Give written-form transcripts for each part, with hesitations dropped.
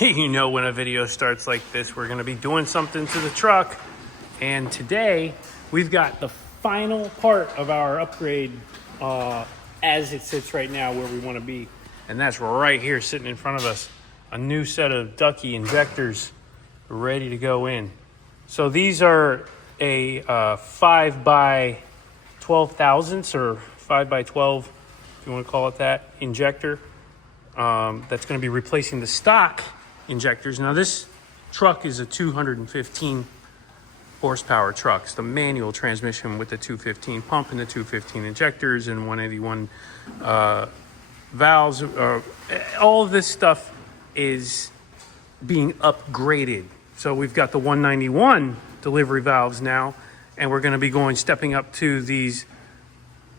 You know, when a video starts like this, we're going to be doing something to the truck. And today we've got the final part of our upgrade as it sits right now where we want to be. And that's right here sitting in front of us. A new set of Ducky injectors ready to go in. So these are a 5 by 12 thousandths or 5 by 12, if you want to call it that, injector. That's going to be replacing the stock injectors. Now this truck is a 215 horsepower truck. It's the manual transmission with the 215 pump and the 215 injectors and 181 valves. All of this stuff is being upgraded. So we've got the 191 delivery valves now, and we're going to be stepping up to these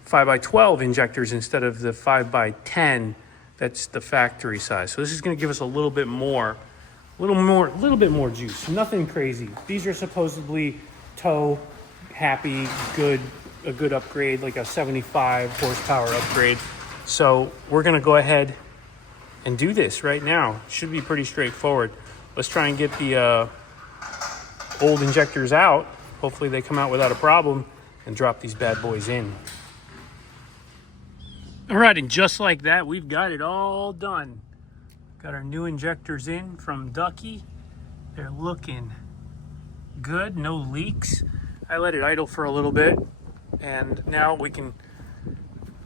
5 by 12 injectors instead of the 5 by 10. That's the factory size. So this is going to give us a little bit more juice. Nothing crazy. These are supposedly tow happy, a good upgrade, like a 75 horsepower upgrade. So we're going to go ahead and do this right now. Should be pretty straightforward. Let's try and get the old injectors out. Hopefully they come out without a problem and drop these bad boys in. All right, and just like that, we've got it all done. Got our new injectors in from Ducky. They're looking good, no leaks. I let it idle for a little bit, and now we can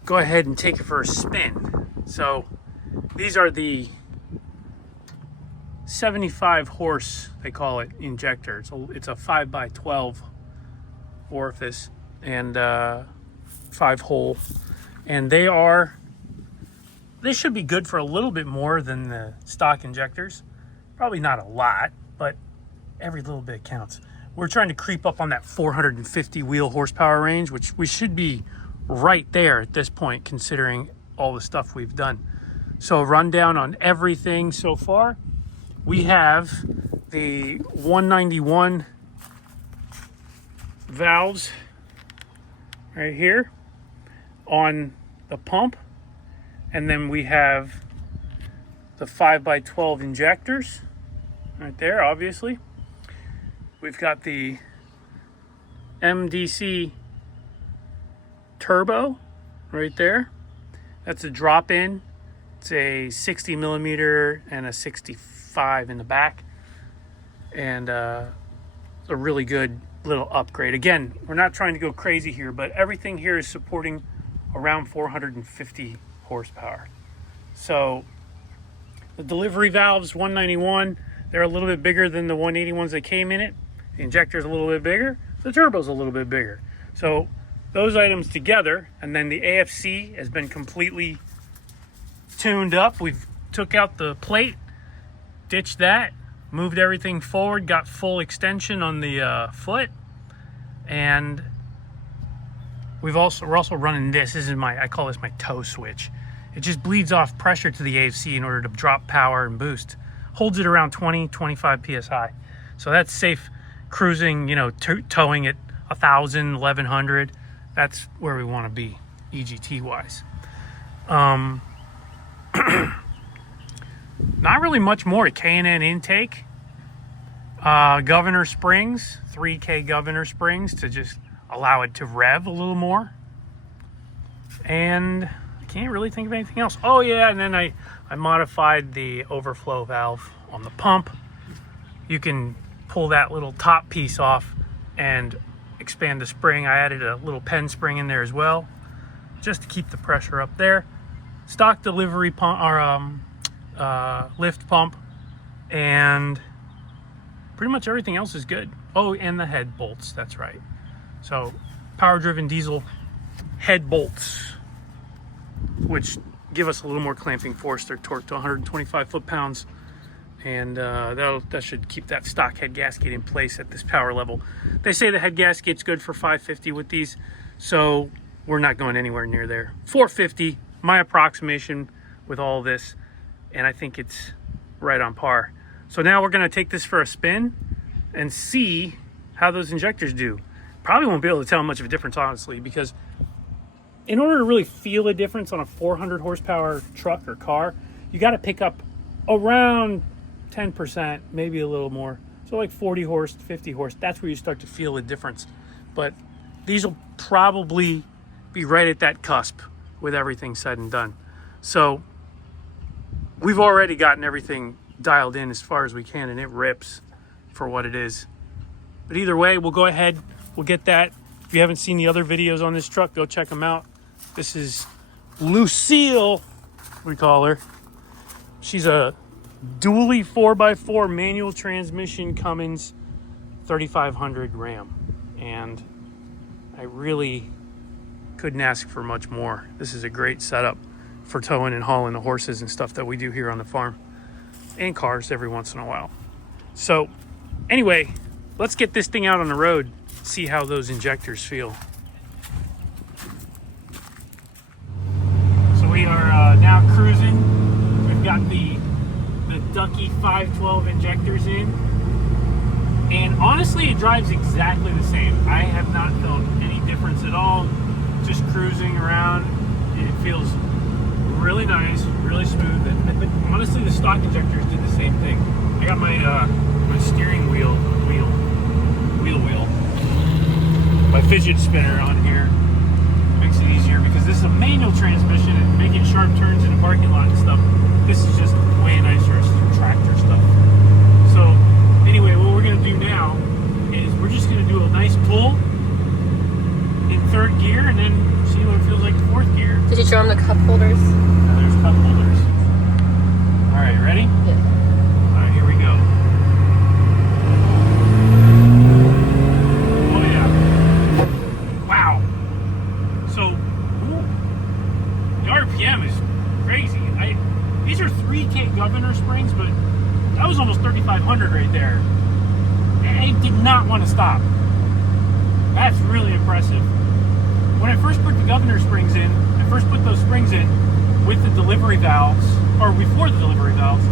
go ahead and take it for a spin. So these are the 75 horse, they call it, injector. It's a 5 by 12 orifice and 5 hole. And they should be good for a little bit more than the stock injectors. Probably not a lot, but every little bit counts. We're trying to creep up on that 450 wheel horsepower range, which we should be right there at this point, considering all the stuff we've done. So rundown on everything so far. We have the 191 valves right here on the pump, and then we have the 5 by 12 injectors right there. Obviously we've got the MDC turbo right there. That's a drop in. It's a 60 millimeter and a 65 in the back, and it's a really good little upgrade. Again, we're not trying to go crazy here, but everything here is supporting around 450 horsepower. So the delivery valves, 191, they're a little bit bigger than the 181s that came in it. The injector's a little bit bigger. The turbo's a little bit bigger. So those items together, and then the AFC has been completely tuned up. We've took out the plate, ditched that, moved everything forward, got full extension on the foot, and we're also running this. This is I call this my tow switch. It just bleeds off pressure to the AFC in order to drop power and boost. Holds it around 20-25 psi. So that's safe cruising, towing at 1,000, 1,100. That's where we want to be, EGT wise. Not really much more. K&N intake. Governor springs, 3K governor springs to just allow it to rev a little more. And I can't really think of anything else. Oh yeah, and then I modified the overflow valve on the pump. You can pull that little top piece off and expand the spring. I added a little pen spring in there as well, just to keep the pressure up there. Stock delivery pump, or lift pump, and pretty much everything else is good. Oh, and the head bolts, that's right. So power-driven diesel head bolts, which give us a little more clamping force. They're torqued to 125 foot-pounds, and that should keep that stock head gasket in place at this power level. They say the head gasket's good for 550 with these, so we're not going anywhere near there. 450, my approximation with all this, and I think it's right on par. So now we're going to take this for a spin and see how those injectors do. Probably won't be able to tell much of a difference, honestly, because in order to really feel a difference on a 400 horsepower truck or car, you got to pick up around 10%, maybe a little more. So like 40 horse, 50 horse, that's where you start to feel the difference. But these will probably be right at that cusp with everything said and done. So we've already gotten everything dialed in as far as we can, and it rips for what it is. But either way, we'll go ahead, we'll get that. If you haven't seen the other videos on this truck, go check them out. This is Lucille, we call her. She's a dually 4x4 manual transmission Cummins 3500 Ram. And I really couldn't ask for much more. This is a great setup for towing and hauling the horses and stuff that we do here on the farm, and cars every once in a while. So anyway, let's get this thing out on the road, see how those injectors feel. So we are now cruising. We've got the Ducky 512 injectors in, and honestly it drives exactly the same. I have not felt any difference at all. Just cruising around, it feels really nice, really smooth. But honestly, the stock injectors did the same thing. I got my my steering wheel, my fidget spinner on here. Makes it easier because this is a manual transmission, and making sharp turns in a parking lot and stuff. This is just way nicer. It's tractor stuff. So anyway, what we're gonna do now is we're just gonna do a nice pull in third gear, and then see what it feels like in fourth gear. Did you show them the cup holders? There's cup holders. All right, ready? Yeah. All right, here we go. Oh yeah! Wow. So the RPM is crazy. These are 3K governor springs, but that was almost 3,500 right there. I did not want to stop. That's really impressive. When I first put the governor springs in, I first put those springs in with the delivery valves, or before the delivery valves,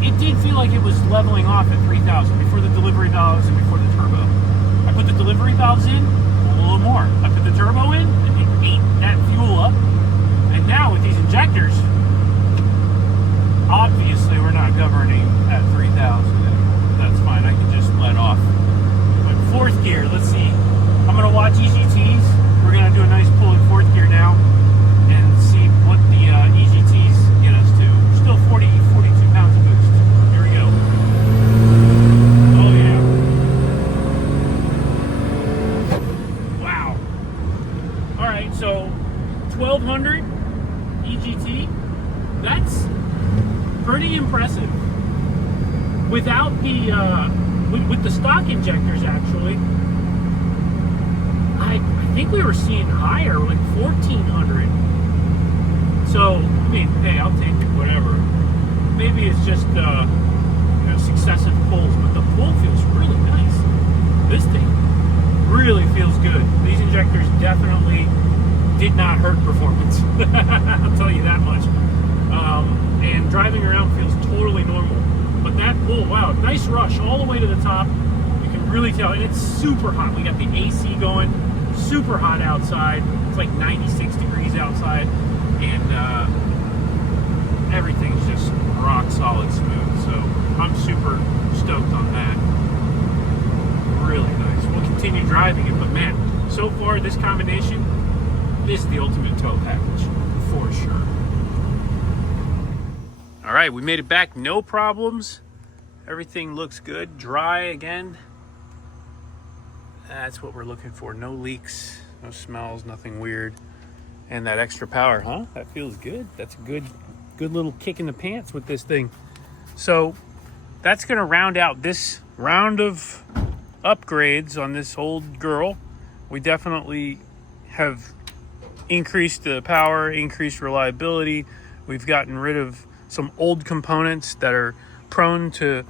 it did feel like it was leveling off at 3,000 before the delivery valves and before the turbo. I put the delivery valves in, a little more. I put the turbo in, and it ate that fuel up. And now with these injectors, obviously we're not governing at 3,000 anymore. That's fine, I can just let off. But fourth gear, let's see. I'm gonna watch EGTs. We're gonna do a nice pull in fourth gear now and see what the EGTs get us to. Still 42 pounds of boost. Here we go. Oh yeah. Wow. All right, so 1200 EGT. That's pretty impressive. Without the with the stock injectors, actually, I think we were seeing higher, like 1,400. So, I mean, hey, I'll take it, whatever. Maybe it's just, successive pulls, but the pull feels really nice. This thing really feels good. These injectors definitely did not hurt performance. I'll tell you that much. And driving around feels totally normal. But that pull, wow, nice rush all the way to the top. You can really tell, and it's super hot. We got the AC going. Super hot outside. It's like 96 degrees outside, and everything's just rock solid smooth. So I'm super stoked on that. Really nice. We'll continue driving it, but man, so far this combination, this is the ultimate tow package for sure. All right, we made it back, no problems. Everything looks good, dry again. That's what we're looking for. No leaks, no smells, nothing weird. And that extra power, huh? That feels good. That's a good little kick in the pants with this thing. So that's gonna round out this round of upgrades on this old girl. We definitely have increased the power, increased reliability. We've gotten rid of some old components that are prone to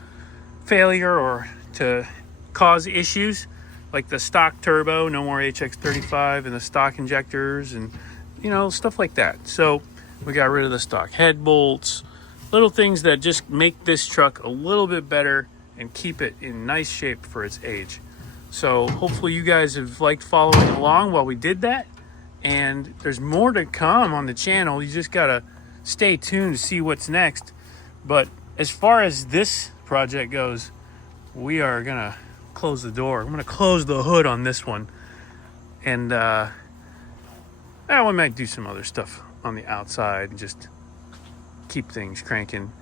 failure or to cause issues, like the stock turbo, no more HX35, and the stock injectors, and stuff like that. So we got rid of the stock head bolts, little things that just make this truck a little bit better and keep it in nice shape for its age. So hopefully you guys have liked following along while we did that, and there's more to come on the channel. You just gotta stay tuned to see what's next. But as far as this project goes, we are gonna close the door. I'm gonna close the hood on this one, and we might do some other stuff on the outside and just keep things cranking.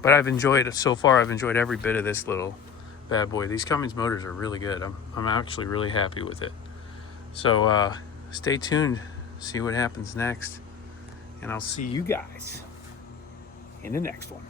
But I've enjoyed it so far. I've enjoyed every bit of this little bad boy. These Cummins motors are really good. I'm actually really happy with it. So stay tuned, see what happens next, and I'll see you guys in the next one.